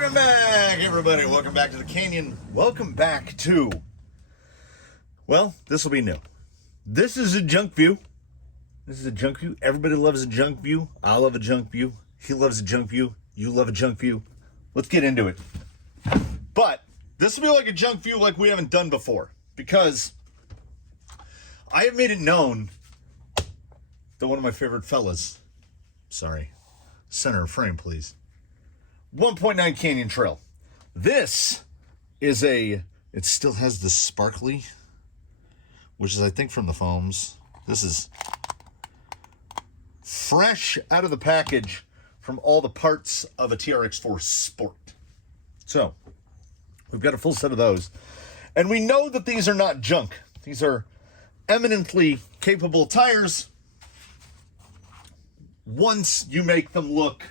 Welcome back, everybody. Welcome back to the Canyon. Welcome back to, well, this will be new. This is a Junkview. This is a Junkview. Everybody loves a Junkview. I love a Junkview. He loves a Junkview. You love a Junkview. Let's get into it. But this will be like a Junkview like we haven't done before, because I have made it known that one of my favorite fellas, sorry, center of frame, please, 1.9 Canyon Trail. This is it still has the sparkly, which is, I think, from the foams. This is fresh out of the package from all the parts of a TRX4 Sport. So, we've got a full set of those. And we know that these are not junk. These are eminently capable tires once you make them look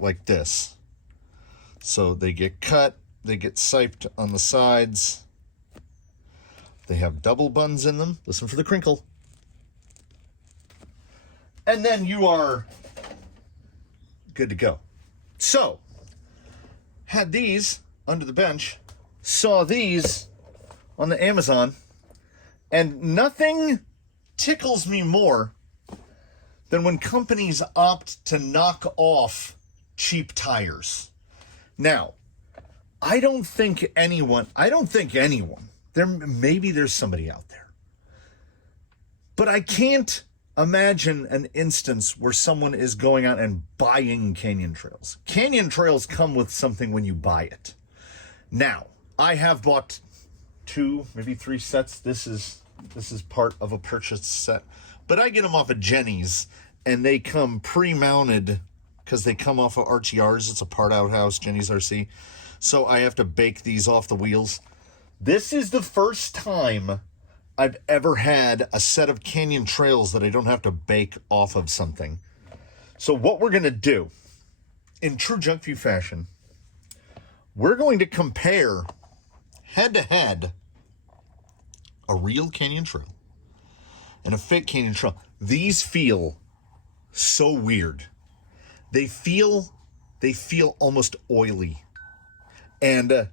like this. So they get cut, they get siped on the sides. They have double buns in them. Listen for the crinkle. And then you are good to go. So, had these under the bench, saw these on the Amazon, and nothing tickles me more than when companies opt to knock off cheap tires. Now, I don't think anyone, maybe there's somebody out there, but I can't imagine an instance where someone is going out and buying Canyon Trails. Canyon Trails come with something when you buy it. Now, I have bought 2, maybe 3 sets. This is part of a purchased set, but I get them off of Jenny's, and they come pre-mounted because they come off of RTRs. It's a part out house, Jenny's RC. So I have to bake these off the wheels. This is the first time I've ever had a set of Canyon Trails that I don't have to bake off of something. So what we're going to do, in true Junkview fashion, we're going to compare head-to-head a real Canyon Trail and a fake Canyon Trail. These feel so weird. They feel almost oily. And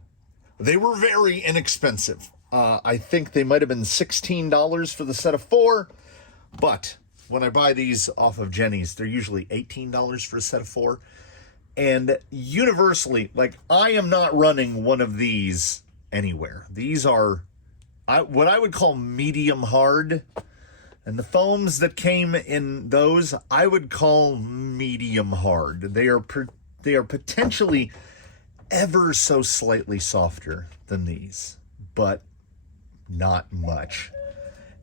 they were very inexpensive. I think they might have been $16 for the set of 4. But when I buy these off of Jenny's, they're usually $18 for a set of 4. And universally, like, I am not running one of these anywhere. These are what I would call medium hard. And the foams that came in those, I would call medium hard. They are potentially ever so slightly softer than these, but not much.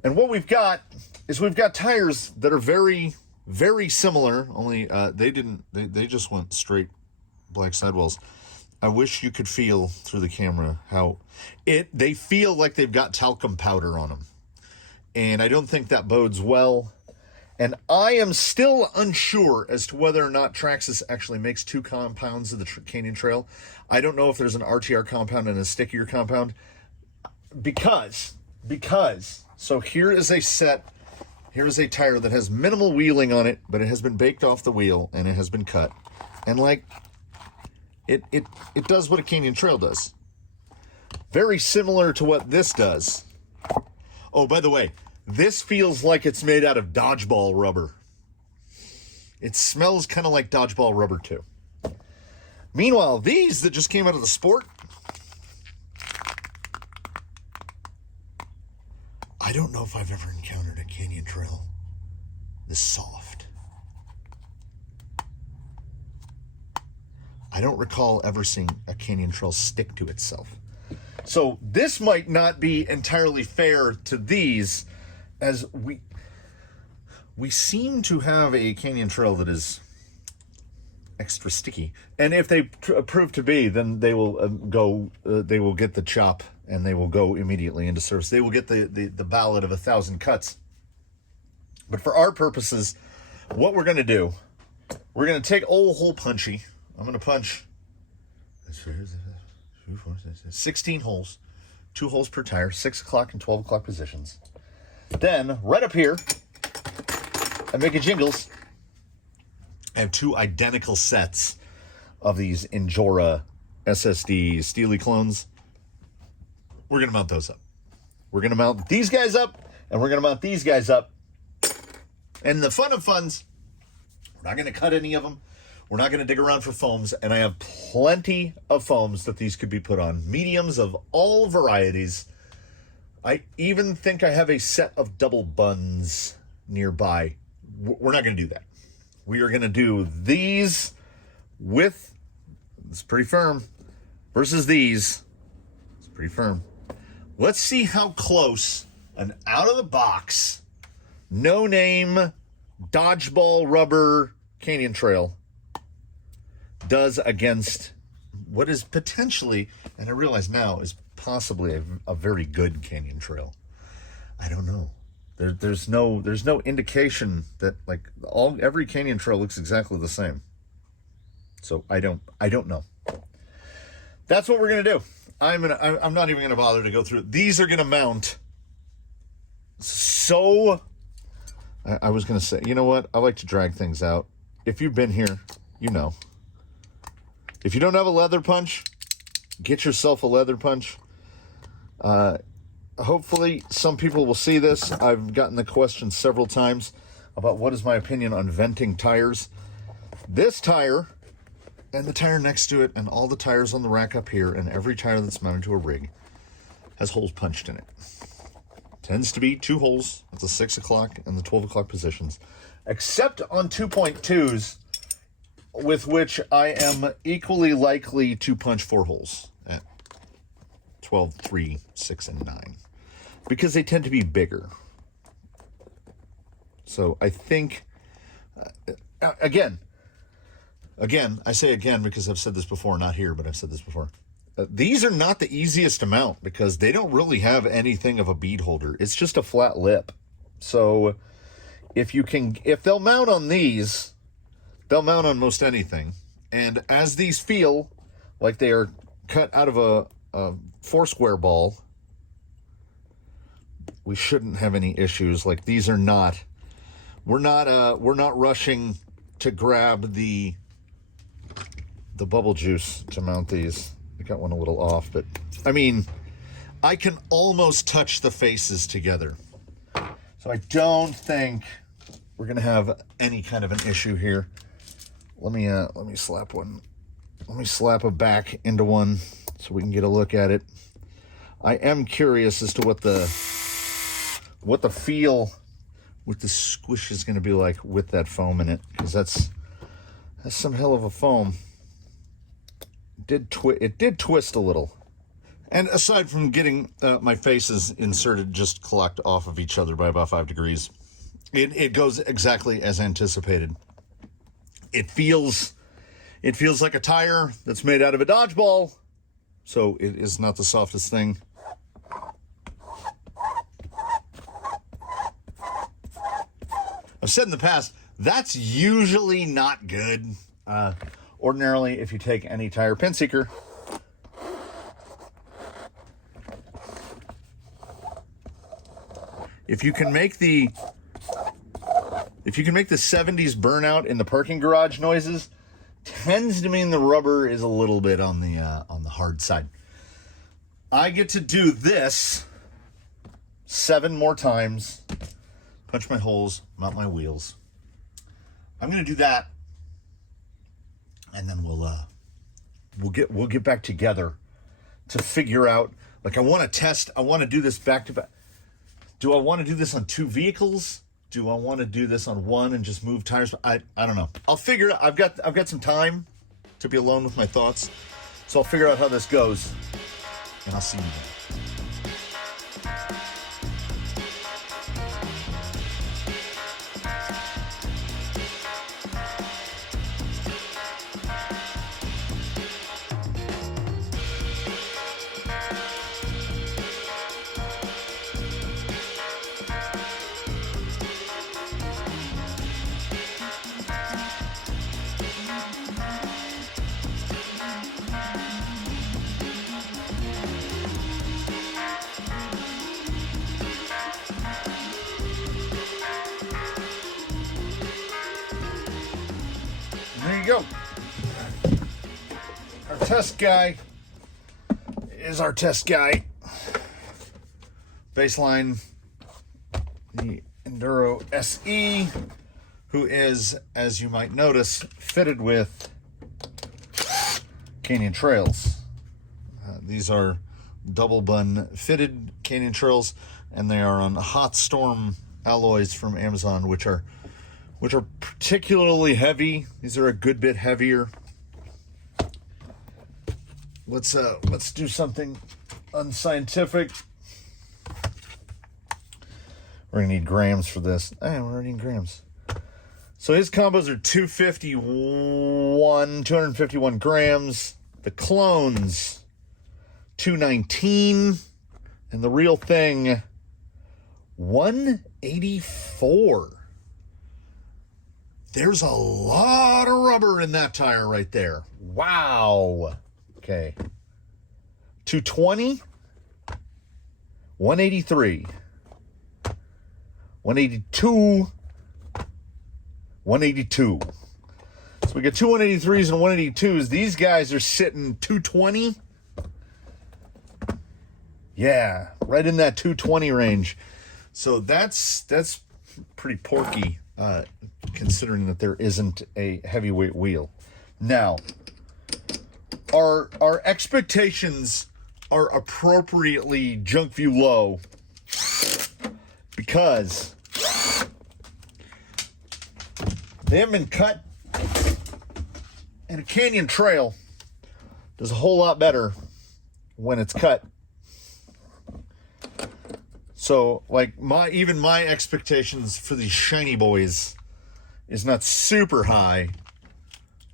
And what we've got is we've got tires that are very, very similar, only they just went straight black sidewalls. I wish you could feel through the camera how they feel like they've got talcum powder on them. And I don't think that bodes well. And I am still unsure as to whether or not Traxxas actually makes 2 compounds of the Canyon Trail. I don't know if there's an RTR compound and a stickier compound. Because, so here is a tire that has minimal wheeling on it, but it has been baked off the wheel and it has been cut. And like, it does what a Canyon Trail does. Very similar to what this does. Oh, by the way, this feels like it's made out of dodgeball rubber. It smells kind of like dodgeball rubber, too. Meanwhile, these that just came out of the Sport, I don't know if I've ever encountered a Canyon Trail this soft. I don't recall ever seeing a Canyon Trail stick to itself. So this might not be entirely fair to these, as we seem to have a Canyon Trail that is extra sticky. And if they prove to be, then they will they will get the chop and they will go immediately into service. They will get the ballot of 1,000 cuts. But for our purposes, what we're going to do, we're going to take old hole punchy. I'm going to punch 16 holes, 2 holes per tire, 6 o'clock and 12 o'clock positions. Then, right up here, I make a jingles. I have 2 identical sets of these Injora SSD Steely clones. We're going to mount those up. We're going to mount these guys up, and we're going to mount these guys up. And the fun of funs, we're not going to cut any of them. We're not going to dig around for foams, and I have plenty of foams that these could be put on. Mediums of all varieties. I even think I have a set of double buns nearby. We're not going to do that. We are going to do these with, it's pretty firm, versus these. It's pretty firm. Let's see how close an out-of-the-box, no-name, dodgeball rubber canyon trail does against what is potentially, and I realize now, is possibly a very good canyon trail. I don't know. There's no indication that every canyon trail looks exactly the same. So I don't know. That's what we're gonna do. I'm not even gonna bother to go through it. These are gonna mount. So I was gonna say, you know what? I like to drag things out. If you've been here, you know. If you don't have a leather punch, get yourself a leather punch. Hopefully some people will see this. I've gotten the question several times about what is my opinion on venting tires. This tire and the tire next to it and all the tires on the rack up here and every tire that's mounted to a rig has holes punched in it. Tends to be 2 holes at the 6 o'clock and the 12 o'clock positions, except on 2.2s, with which I am equally likely to punch 4 holes at 12, 3, 6, and 9. Because they tend to be bigger. So I think, again, I say again because I've said this before, not here, but I've said this before. These are not the easiest to mount because they don't really have anything of a bead holder. It's just a flat lip. So if they'll mount on these, they'll mount on most anything. And as these feel like they are cut out of a foursquare ball, we shouldn't have any issues. Like these are not, we're not rushing to grab the bubble juice to mount these. I got one a little off, but I mean, I can almost touch the faces together. So I don't think we're gonna have any kind of an issue here. Let me slap one. Let me slap a back into one so we can get a look at it. I am curious as to what the feel with the squish is going to be like with that foam in it, because that's some hell of a foam. It did twist a little, and aside from getting my faces inserted just collect off of each other by about 5 degrees, it goes exactly as anticipated. It feels like a tire that's made out of a dodgeball, so it is not the softest thing. I've said in the past, that's usually not good. Ordinarily, if you take any tire pin seeker, if you can make the 70s burnout in the parking garage noises, tends to mean the rubber is a little bit on the hard side. I get to do this 7 more times. Punch my holes, mount my wheels. I'm gonna do that, and then we'll get back together to figure out. Like I want to test. I want to do this back to back. Do I want to do this on 2 vehicles? Do I want to do this on one and just move tires? I don't know. I'll figure it out. I've got some time to be alone with my thoughts, so I'll figure out how this goes, and I'll see you then. There you go. our test guy is our test guy. Baseline, the Enduro SE, who is, as you might notice, fitted with Canyon Trails. These are double bun fitted Canyon Trails, and they are on Hot Storm alloys from Amazon, which are particularly heavy. These are a good bit heavier. Let's do something unscientific. We're gonna need grams for this. We're gonna need grams. So his combos are 251 grams. The clones, 219. And the real thing, 184. There's a lot of rubber in that tire right there. Wow. Okay. 220, 183, 182, 182. So we got two 183s and 182s. These guys are sitting 220. Yeah, right in that 220 range. So that's pretty porky, considering that there isn't a heavyweight wheel. Now, our expectations are appropriately Junkview low because they haven't been cut, and a canyon trail does a whole lot better when it's cut. So, like, even my expectations for these shiny boys is not super high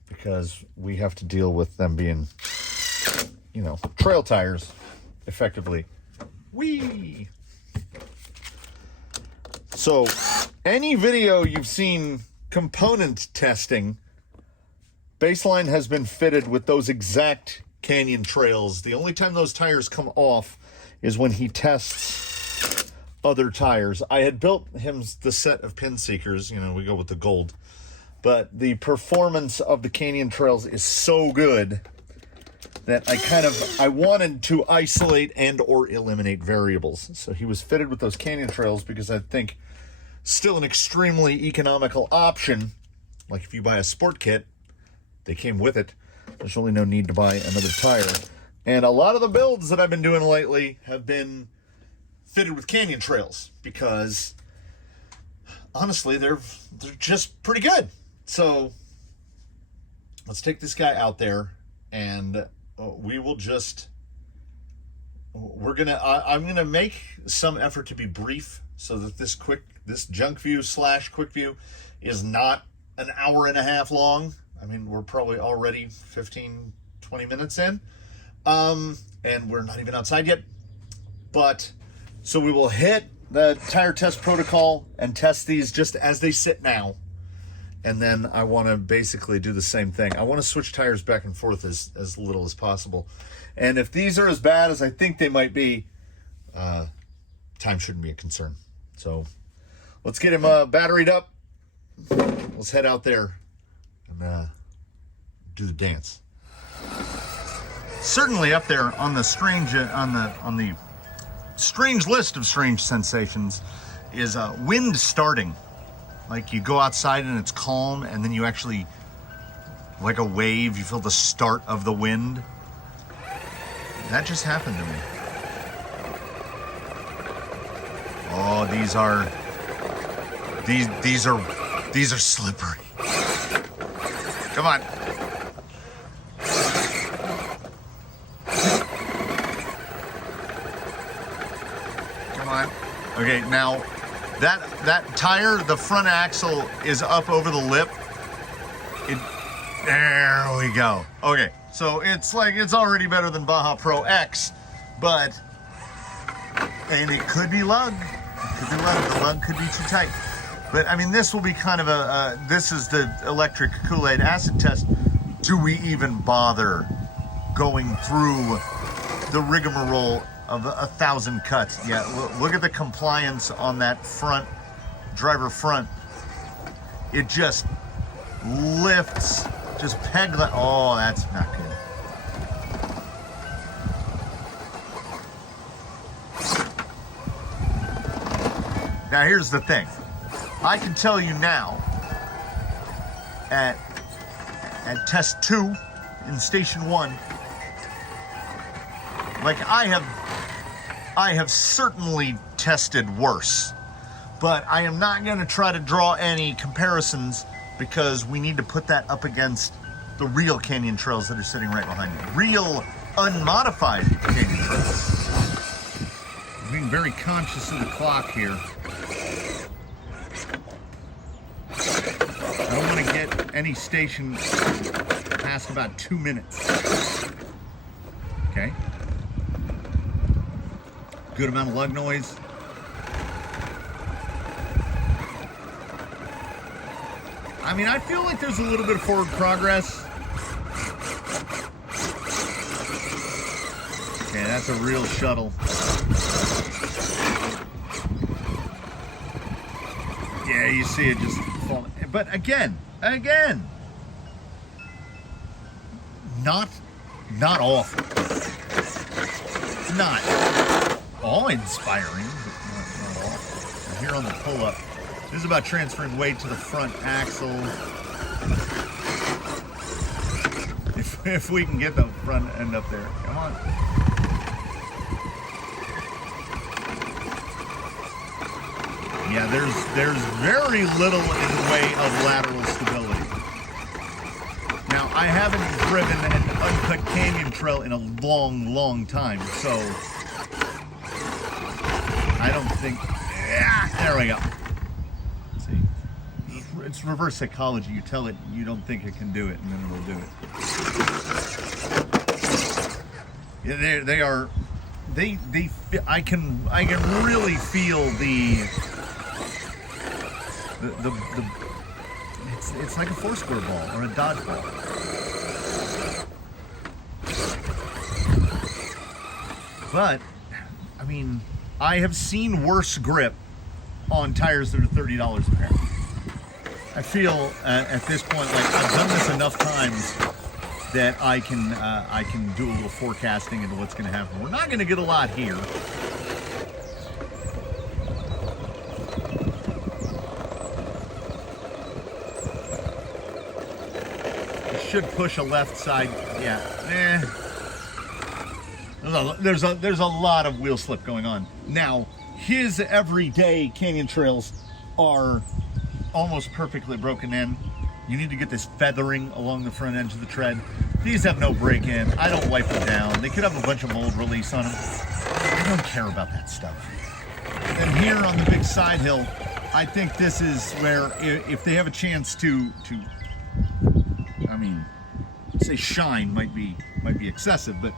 because we have to deal with them being, you know, trail tires, effectively. Whee! So, any video you've seen component testing, Baseline has been fitted with those exact Canyon Trails. The only time those tires come off is when he tests other tires. I had built him the set of pin seekers, you know, we go with the gold, but the performance of the Canyon Trails is so good that I wanted to isolate and or eliminate variables. So he was fitted with those Canyon Trails because I think still an extremely economical option. Like if you buy a sport kit, they came with it. There's really no need to buy another tire. And a lot of the builds that I've been doing lately have been fitted with Canyon Trails because honestly, they're just pretty good. So let's take this guy out there and we will just, I'm gonna make some effort to be brief so that this Junkview / Quickview is not an hour and a half long. I mean, we're probably already 15, 20 minutes in, and we're not even outside yet. But so we will hit the tire test protocol and test these just as they sit now. And then I want to basically do the same thing. I want to switch tires back and forth as little as possible. And if these are as bad as I think they might be, time shouldn't be a concern. So let's get him batteried up. Let's head out there and do the dance. Certainly up there on the strange on the strange list of strange sensations is wind starting. Like you go outside and it's calm, and then you actually, like a wave, you feel the start of the wind. That just happened to me. Oh, these are slippery. Come on. Come on. Okay, now that tire, the front axle is up over the lip. There we go. Okay, so it's already better than Baja Pro X, and it could be lug. It could be lug. The lug could be too tight. But I mean, this will be kind of this is the electric Kool-Aid acid test. Do we even bother going through the rigmarole of 1,000 cuts? Yeah, look at the compliance on that front, driver front. It just lifts, just peg. Oh, that's not good. Now here's the thing. I can tell you now, at test 2 in station 1, like I have certainly tested worse, but I am not going to try to draw any comparisons because we need to put that up against the real canyon trails that are sitting right behind me. Real unmodified canyon trails. I'm being very conscious of the clock here. I don't want to get any station past about 2 minutes. Okay. Good amount of lug noise. I mean, I feel like there's a little bit of forward progress. Okay, that's a real shuttle. Yeah, you see it just falling. But again, not awful. Not awe-inspiring, but not awful. And here on the pull-up, this is about transferring weight to the front axle. If we can get the front end up there, come on. Yeah, there's very little in the way of lateral stability. Now, I haven't driven an uncut canyon trail in a long time, so I don't think. Yeah, there we go. See, it's reverse psychology. You tell it you don't think it can do it, and then it'll do it. Yeah, they are. I can really feel it's like a foursquare ball or a dodgeball. But I mean, I have seen worse grip on tires that are $30 a pair. I feel at this point like I've done this enough times that I can do a little forecasting into what's going to happen. We're not going to get a lot here. Should push a left side. Yeah. There's a lot of wheel slip going on. Now, his everyday canyon trails are almost perfectly broken in. You need to get this feathering along the front edge of the tread. These have no break-in. I don't wipe them down. They could have a bunch of mold release on them. I don't care about that stuff. And here on the big side hill, I think this is where if they have a chance to I mean, say shine might be excessive, but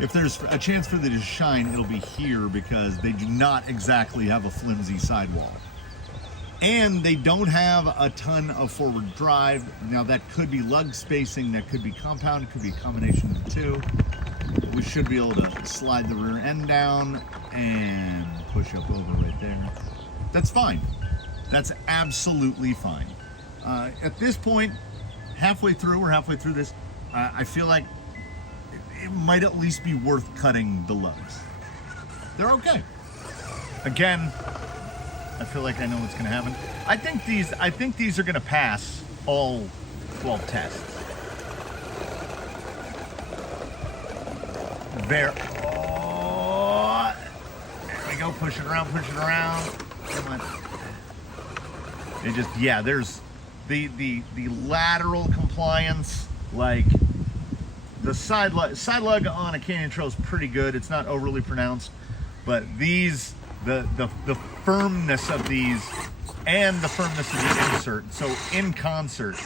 if there's a chance for them to shine, it'll be here because they do not exactly have a flimsy sidewall. And they don't have a ton of forward drive. Now that could be lug spacing, that could be compound, it could be a combination of the two. We should be able to slide the rear end down and push up over right there. That's fine. That's absolutely fine. At this point, we're halfway through this, I feel like it might at least be worth cutting the lugs. They're okay. Again, I feel like I know what's going to happen. I think these are going to pass all 12 tests. There we go. Push it around. Come on. It just, yeah. There's the lateral compliance, like the side lug on a canyon trail is pretty good. It's not overly pronounced, but these. The firmness of these and the firmness of the insert, so in concert,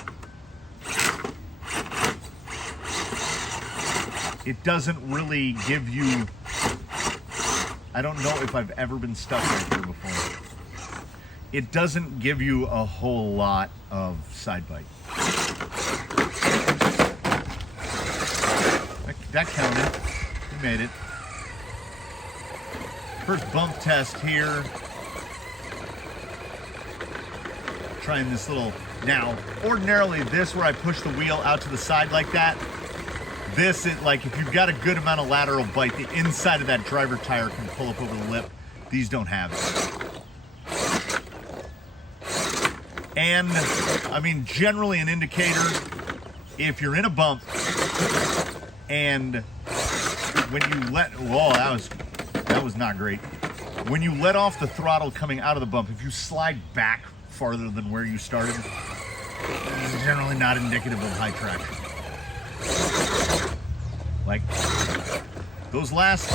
it doesn't really give you, I don't know if I've ever been stuck right here before. It doesn't give you a whole lot of side bite. That counted. We made it. First bump test here. Trying this little, now, ordinarily this where I push the wheel out to the side like that, this is like if you've got a good amount of lateral bite, the inside of that driver tire can pull up over the lip. These don't have it. And, I mean, generally an indicator, if you're in a bump and when you let, whoa, that was not great. When you let off the throttle coming out of the bump, if you slide back farther than where you started, it's generally not indicative of high traction. Like those last,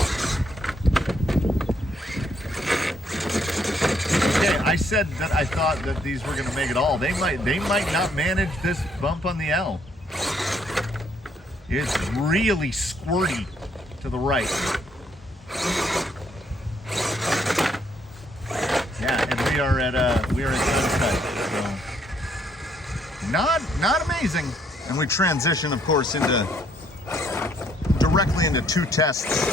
okay, I said that I thought that these were gonna make it all. They might not manage this bump on the L. It's really squirty to the right. Yeah, and we are at Junkview, so not amazing. And we transition, of course, directly into 2 tests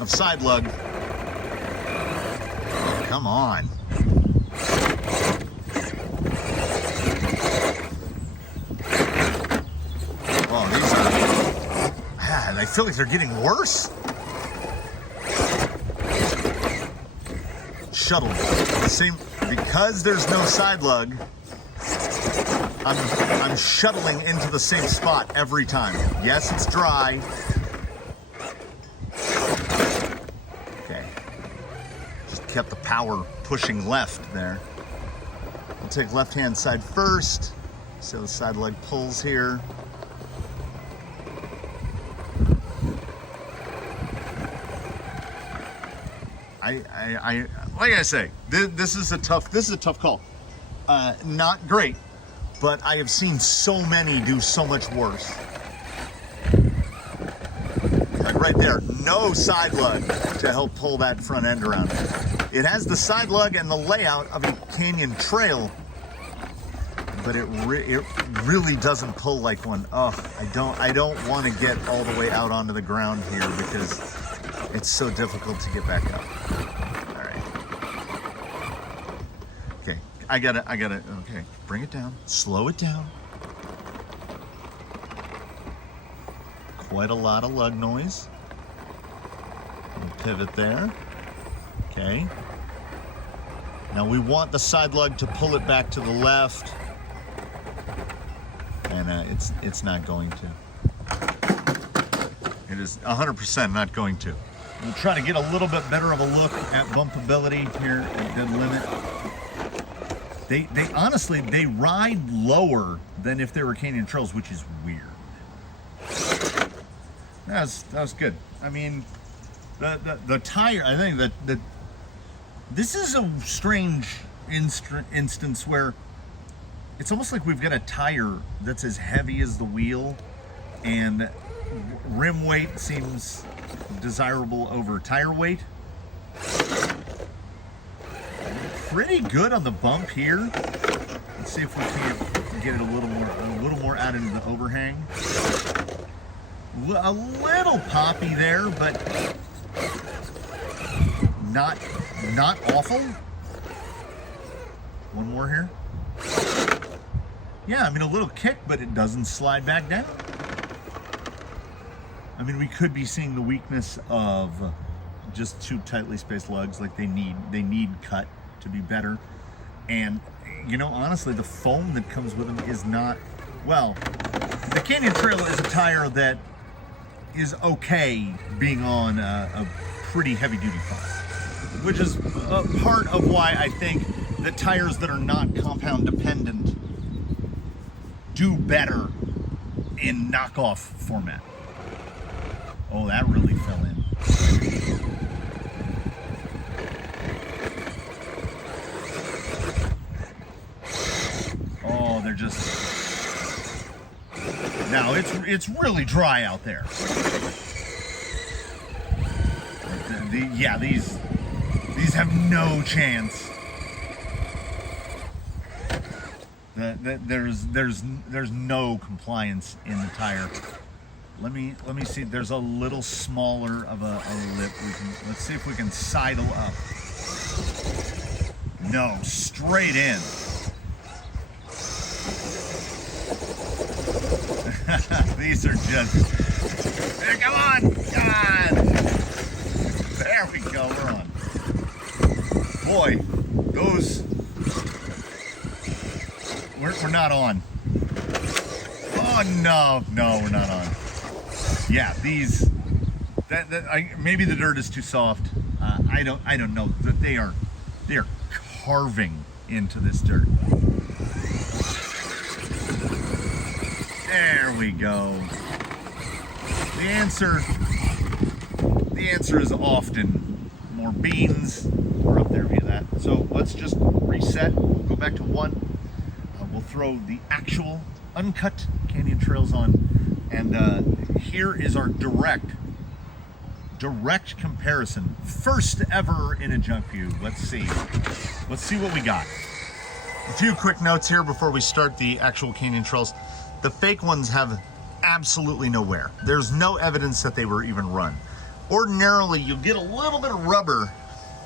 of side lug. Oh, come on. Oh, these are, I feel like they're getting worse. Shuttle. Same, because there's no side lug, I'm shuttling into the same spot every time. Yes, it's dry. Okay. Just kept the power pushing left there. We'll take left-hand side first. So the side lug pulls here. Like I say, this is a tough call. Not great, but I have seen so many do so much worse. Like right there, no side lug to help pull that front end around. It has the side lug and the layout of a canyon trail, but it really doesn't pull like one. Oh, I don't want to get all the way out onto the ground here because it's so difficult to get back up. All right. Okay, I gotta, okay, bring it down, slow it down. Quite a lot of lug noise. We'll pivot there. Okay. Now we want the side lug to pull it back to the left, and it's not going to. It is 100% not going to. We'll try to get a little bit better of a look at bumpability here at dead limit. They honestly, they ride lower than if they were canyon trails, which is weird. That was good. I mean, the tire, I think that this is a strange instance where it's almost like we've got a tire that's as heavy as the wheel, and rim weight seems desirable over tire weight. Pretty good on the bump here. Let's see if we can't get it a little more out into the overhang. A little poppy there, but not awful. One more here. Yeah, I mean a little kick, but it doesn't slide back down. I mean, we could be seeing the weakness of just 2 tightly spaced lugs. Like they need cut to be better. And you know, honestly, the foam that comes with them is not, well, the Canyon Trail is a tire that is okay being on a pretty heavy duty car, which is a part of why I think the tires that are not compound dependent do better in knockoff format. Oh, that really fell in. Oh, they're just, now it's really dry out there. Yeah, these have no chance. There's no compliance in the tire. Let me see. There's a little smaller of a lip. Let's see if we can sidle up. No, straight in. These are just. Come on, God. There we go. We're on. Boy, those, we're not on. Oh, no, we're not on. Yeah, these, maybe the dirt is too soft. I don't know. That they are carving into this dirt. There we go. The answer is often more beans. We're up there via that. So let's just reset. We'll go back to 1. We'll throw the actual uncut canyon trails on, and here is our direct comparison. First ever in a Junkview. Let's see what we got. A few quick notes here before we start the actual canyon trails. The fake ones have absolutely no wear. There's no evidence that they were even run. Ordinarily, you'll get a little bit of rubber,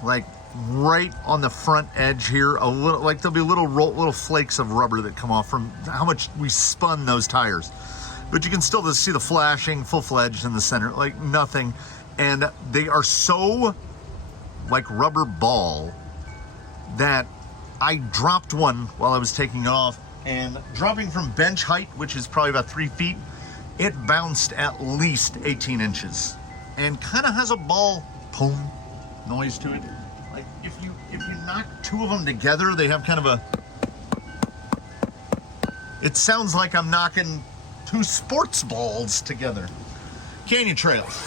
like right on the front edge here, a little, like there'll be little flakes of rubber that come off from how much we spun those tires. But you can still just see the flashing, full-fledged in the center, like nothing. And they are so like rubber ball that I dropped one while I was taking it off, and dropping from bench height, which is probably about 3 feet, it bounced at least 18 inches and kind of has a ball boom noise to it. Like if you knock 2 of them together, they have kind of a, it sounds like I'm knocking 2 sports balls together. Canyon trails.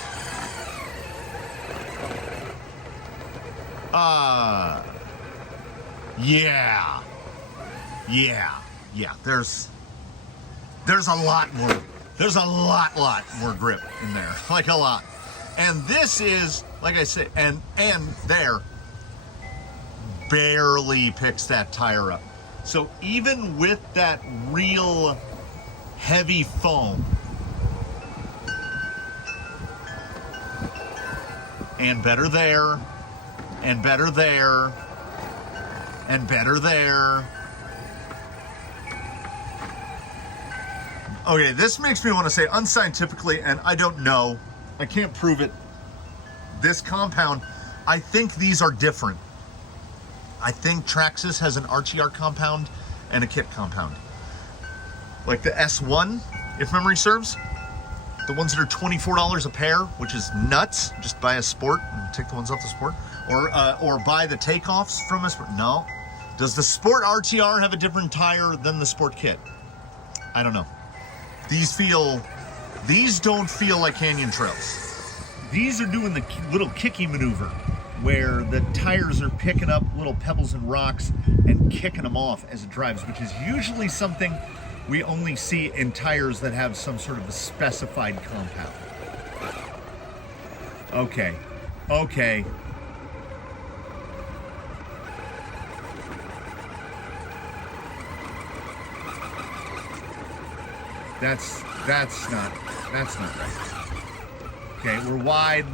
Yeah. There's a lot more. There's a lot more grip in there, like a lot. And this is, like I said, and there barely picks that tire up. So even with that real heavy foam, and better there, and better there, and better there. Okay, this makes me want to say unscientifically, and I don't know, I can't prove it, this compound, I think these are different. I think Traxxas has an RTR compound and a kit compound. Like the S1, if memory serves, the ones that are $24 a pair, which is nuts. Just buy a Sport and take the ones off the Sport, or buy the takeoffs from a Sport. No. Does the Sport RTR have a different tire than the Sport kit? I don't know. These don't feel like canyon trails. These are doing the little kicky maneuver where the tires are picking up little pebbles and rocks and kicking them off as it drives, which is usually something we only see in tires that have some sort of a specified compound. Okay. That's not right. Okay, we're wide.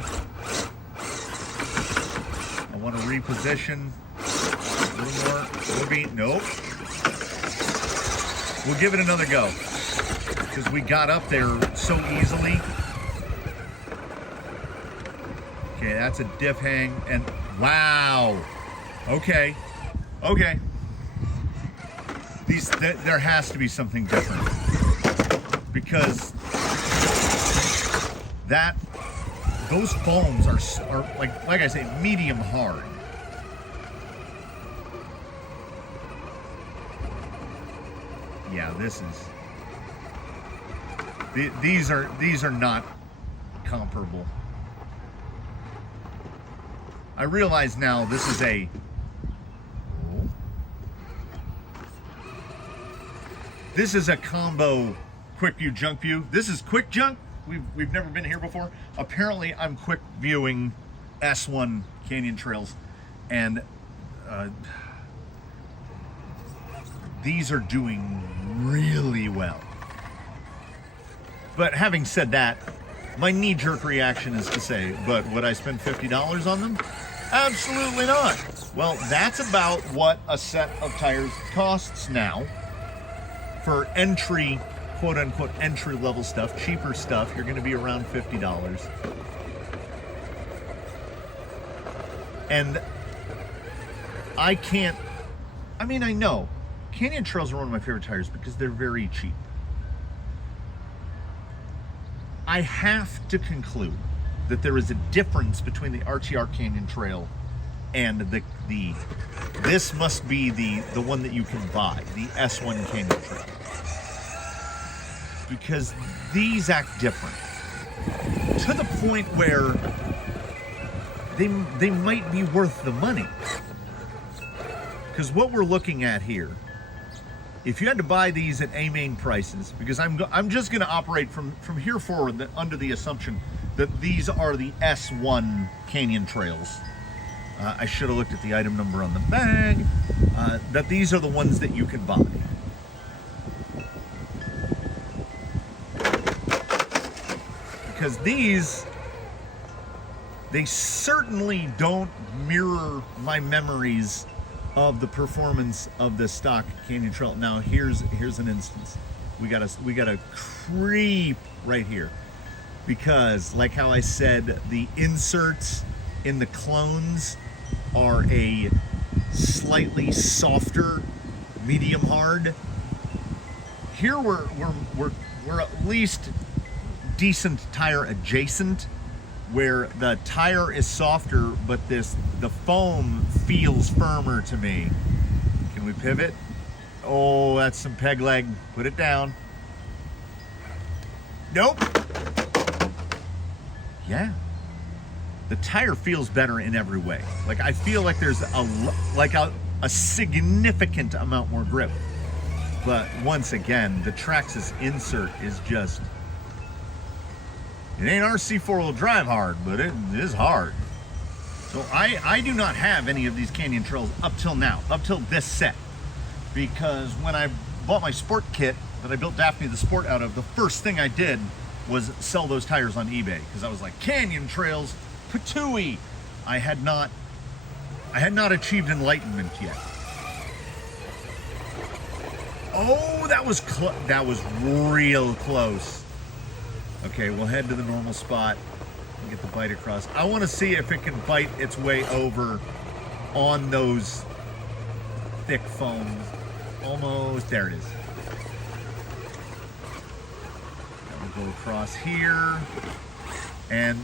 I want to reposition a little more. Nope. We'll give it another go because we got up there so easily. Okay, that's a diff hang, and wow. Okay. There has to be something different because those foams are like I say, medium hard. Yeah, these are not comparable. I realize now this is a combo Quickview Junkview. This is Quick Junk. We've never been here before. Apparently I'm quick viewing S1 canyon trails, and these are doing really well. But having said that, my knee-jerk reaction is to say, but would I spend $50 on them? Absolutely not. Well, that's about what a set of tires costs now. For entry, quote-unquote, entry-level stuff, cheaper stuff, you're going to be around $50. And I can't, I mean, I know Canyon Trails are one of my favorite tires because they're very cheap. I have to conclude that there is a difference between the RTR Canyon Trail and this must be the one that you can buy, the S1 Canyon Trail. Because these act different. To the point where they might be worth the money. Because what we're looking at here, if you had to buy these at A-main prices, because I'm just going to operate from here forward under the assumption that these are the S1 Canyon Trails. I should have looked at the item number on the bag. That these are the ones that you can buy. Because these, they certainly don't mirror my memories of the performance of the stock Canyon Trail. Now here's an instance. We gotta creep right here, because like how I said, the inserts in the clones are a slightly softer medium hard. Here we're at least decent tire adjacent, where the tire is softer, but the foam feels firmer to me. Can we pivot? Oh, that's some peg leg. Put it down. Nope. Yeah. The tire feels better in every way. Like, I feel like there's a significant amount more grip. But once again, the Traxxas insert is just, it ain't RC four-wheel drive hard, but it is hard. So I do not have any of these Canyon Trails up till now, up till this set. Because when I bought my sport kit that I built Daphne the Sport out of, the first thing I did was sell those tires on eBay. Because I was like, Canyon Trails, patooey. I had not achieved enlightenment yet. Oh, that was real close. Okay, we'll head to the normal spot and get the bite across. I want to see if it can bite its way over on those thick foams. Almost, there it is. We'll go across here and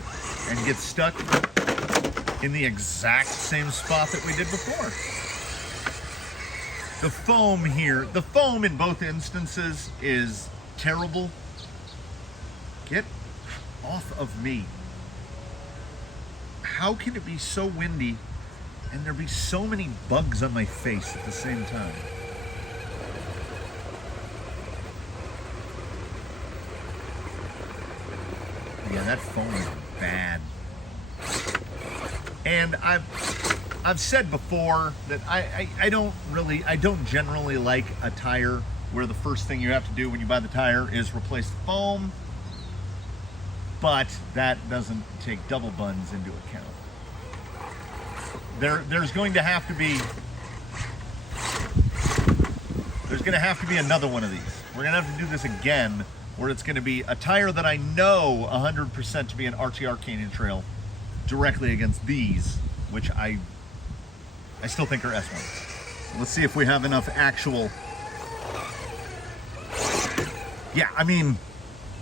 get stuck in the exact same spot that we did before. The foam here, the foam in both instances is terrible. Get off of me. How can it be so windy and there be so many bugs on my face at the same time? Yeah, that foam is bad. And I've said before that I don't generally like a tire where the first thing you have to do when you buy the tire is replace the foam. But that doesn't take double buns into account. There's going to have to be another one of these. We're gonna have to do this again, where it's gonna be a tire that I know 100% to be an RTR Canyon Trail directly against these, which I still think are S1s. Let's see if we have enough actual. Yeah, I mean,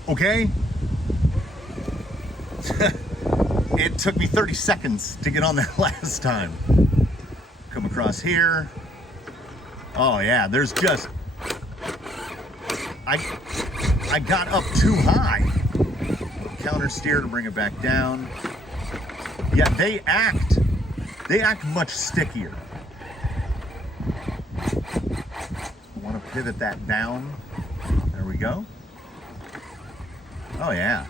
okay. It took me 30 seconds to get on that last time. Come across here. Oh yeah, there's just, I got up too high. Counter steer to bring it back down. Yeah, they act much stickier. I want to pivot that down. There we go. Oh yeah.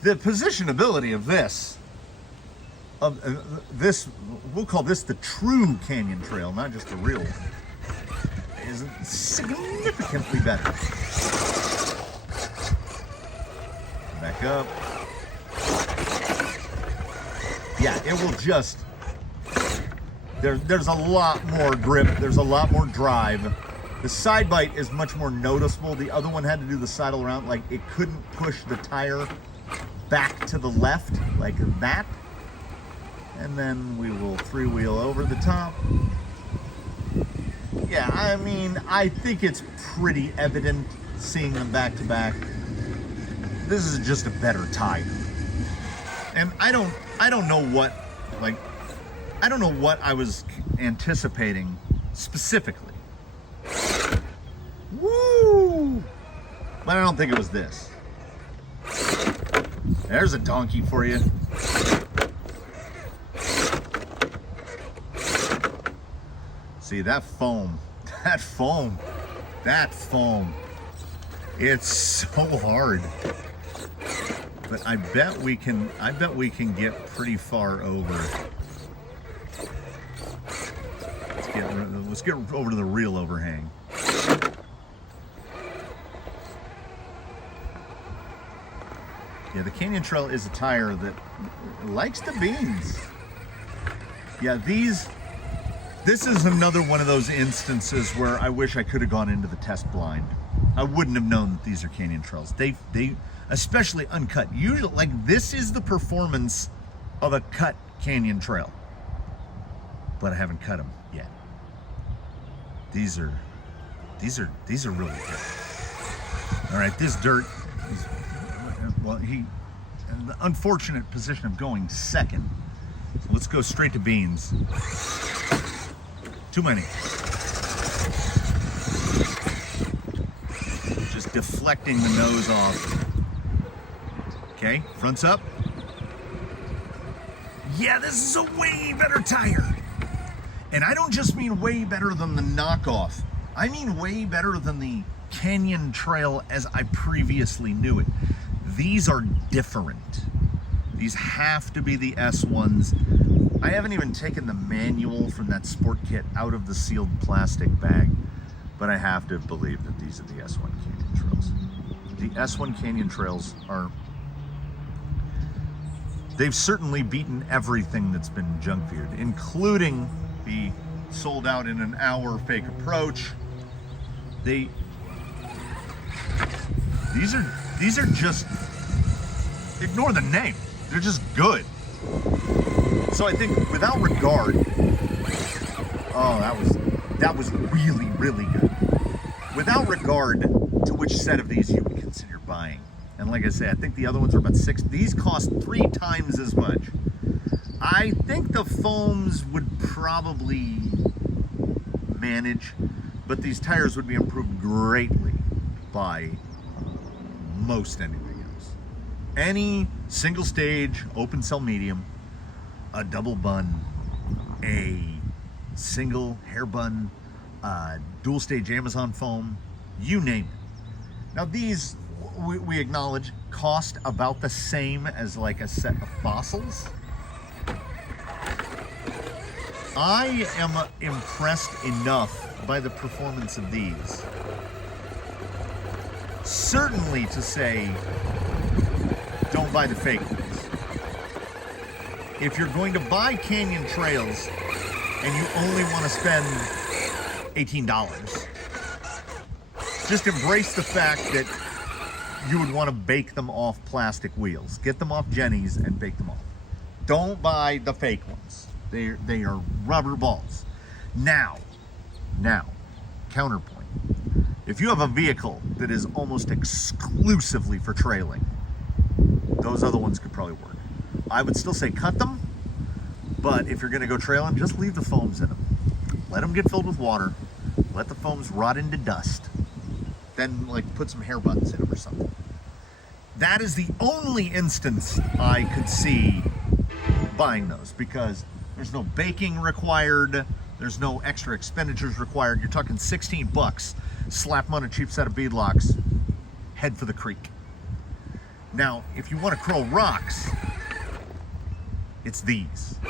The positionability of this, we'll call this the true Canyon Trail, not just the real one, is significantly better. Back up. Yeah, it will just, there's a lot more grip, there's a lot more drive. The side bite is much more noticeable. The other one had to do the sidle around, like it couldn't push the tire back to the left like that, and then we will three-wheel over the top Yeah, I mean, I think it's pretty evident seeing them back to back. This is just a better tire. And I don't know what, like, I don't know what I was anticipating specifically. Woo! But I don't think it was this. There's a donkey for you. See, that foam. It's so hard. But I bet we can get pretty far over. Let's get over to the real overhang. Yeah, the Canyon Trail is a tire that likes the beans. Yeah, this is another one of those instances where I wish I could have gone into the test blind. I wouldn't have known that these are Canyon Trails. They especially uncut. Usually, like, this is the performance of a cut Canyon Trail. But I haven't cut them yet. These are really good. All right, this dirt is, well, he in the unfortunate position of going second. So let's go straight to beans. Too many. Just deflecting the nose off. Okay, front's up. Yeah, this is a way better tire. And I don't just mean way better than the knockoff. I mean way better than the Canyon Trail as I previously knew it. These are different. These have to be the S1s. I haven't even taken the manual from that sport kit out of the sealed plastic bag, but I have to believe that these are the S1 Canyon Trails. The S1 Canyon Trails are, they've certainly beaten everything that's been Junkviewed, including the sold out in an hour fake approach. These are just, ignore the name, they're just good. So I think without regard, that was really, really good. Without regard to which set of these you would consider buying. And like I say, I think the other ones are about $6. These cost 3 times as much. I think the foams would probably manage, but these tires would be improved greatly by most anything else. Any single stage, open cell medium, a double bun, a single hair bun, dual stage Amazon foam, you name it. Now these, we acknowledge, cost about the same as like a set of fossils. I am impressed enough by the performance of these, certainly to say, don't buy the fake ones. If you're going to buy Canyon Trails and you only want to spend $18, just embrace the fact that you would want to bake them off plastic wheels. Get them off Jenny's and bake them off. Don't buy the fake ones. They are rubber balls. Now, counterpoint. If you have a vehicle that is almost exclusively for trailing, those other ones could probably work. I would still say cut them, but if you're gonna go trailing, just leave the foams in them. Let them get filled with water. Let the foams rot into dust. Then like put some hair buttons in them or something. That is the only instance I could see buying those, because there's no baking required. There's no extra expenditures required. You're talking 16 bucks. Slap them on a cheap set of beadlocks. Head for the creek. Now, if you want to curl rocks, it's these.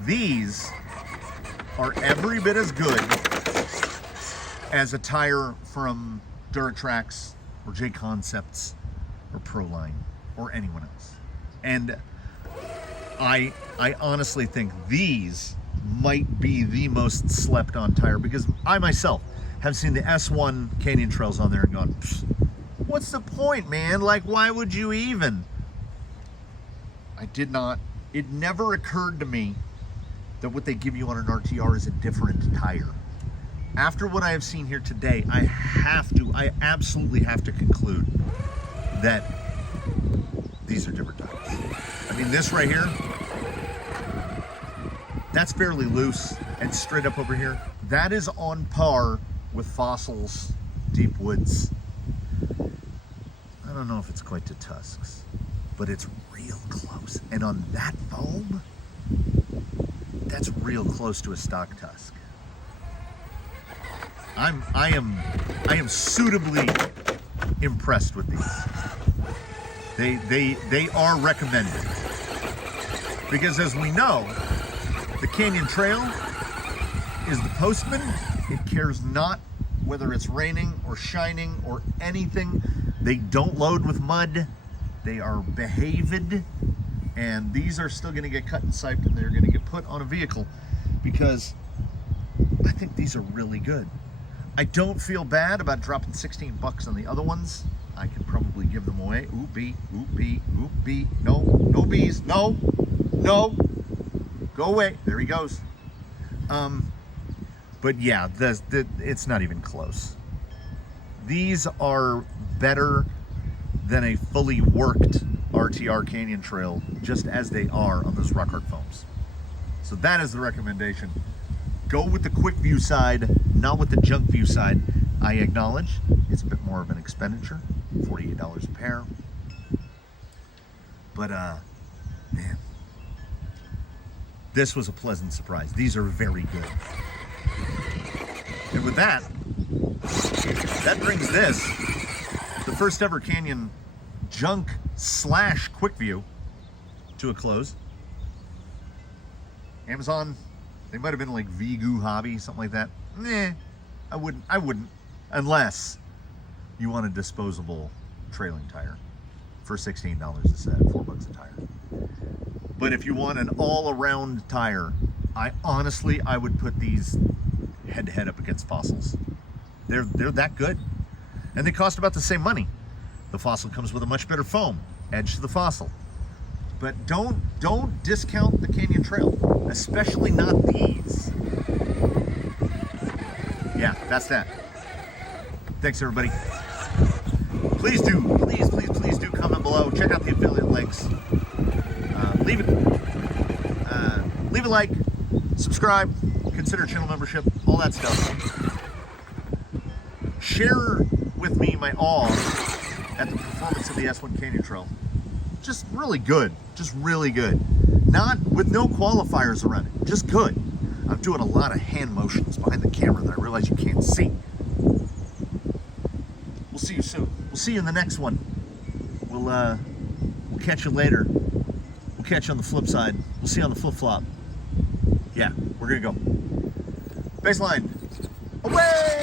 These are every bit as good as a tire from Duratrax or J Concepts or Proline or anyone else. And I honestly think these might be the most slept on tire, because I myself have seen the S1 Canyon Trails on there and gone, what's the point, man? Like, why would you even? It never occurred to me that what they give you on an RTR is a different tire. After what I have seen here today, I absolutely have to conclude that these are different tires. I mean, this right here, that's fairly loose, and straight up over here, that is on par with Fossil's Deep Woods. I don't know if it's quite to Tusk's, but it's real close. And on that foam, that's real close to a stock Tusk. I am suitably impressed with these. They are recommended, because as we know, the Canyon Trail is the postman. It cares not whether it's raining or shining or anything. They don't load with mud. They are behaved, and these are still going to get cut and siped, and they're going to get put on a vehicle, because I think these are really good. I don't feel bad about dropping 16 bucks on the other ones. I could probably give them away. Ooh, bee, ooh, bee, ooh, bee. No, no bees, no, no. Go away. There he goes. But yeah, it's not even close. These are better than a fully worked RTR Canyon Trail, just as they are on those rock hard foams. So that is the recommendation. Go with the Quickview side, not with the Junkview side. I acknowledge it's a bit more of an expenditure, $48 a pair. But man, this was a pleasant surprise. These are very good. And with that brings this, the first ever Canyon Junk / Quickview, to a close. Amazon, they might have been like Vigu Hobby, something like that. Nah, I wouldn't, unless you want a disposable trailing tire for $16 a set, $4 a tire. But if you want an all-around tire, I would put these head-to-head up against Fossils. They're that good, and they cost about the same money. The Fossil comes with a much better foam, edge to the Fossil. But don't discount the Canyon Trail, especially not these. Yeah, that's that. Thanks, everybody. Please do comment below. Check out the affiliate links. Leave a like, subscribe, consider channel membership, all that stuff. Share with me my awe at the performance of the S1 Canyon Trail. Just really good. Not with no qualifiers around it, just good. I'm doing a lot of hand motions behind the camera that I realize you can't see. We'll see you soon. We'll see you in the next one. We'll catch you later. We'll catch you on the flip side. We'll see you on the flip-flop. Yeah, we're gonna go. Baseline. Away!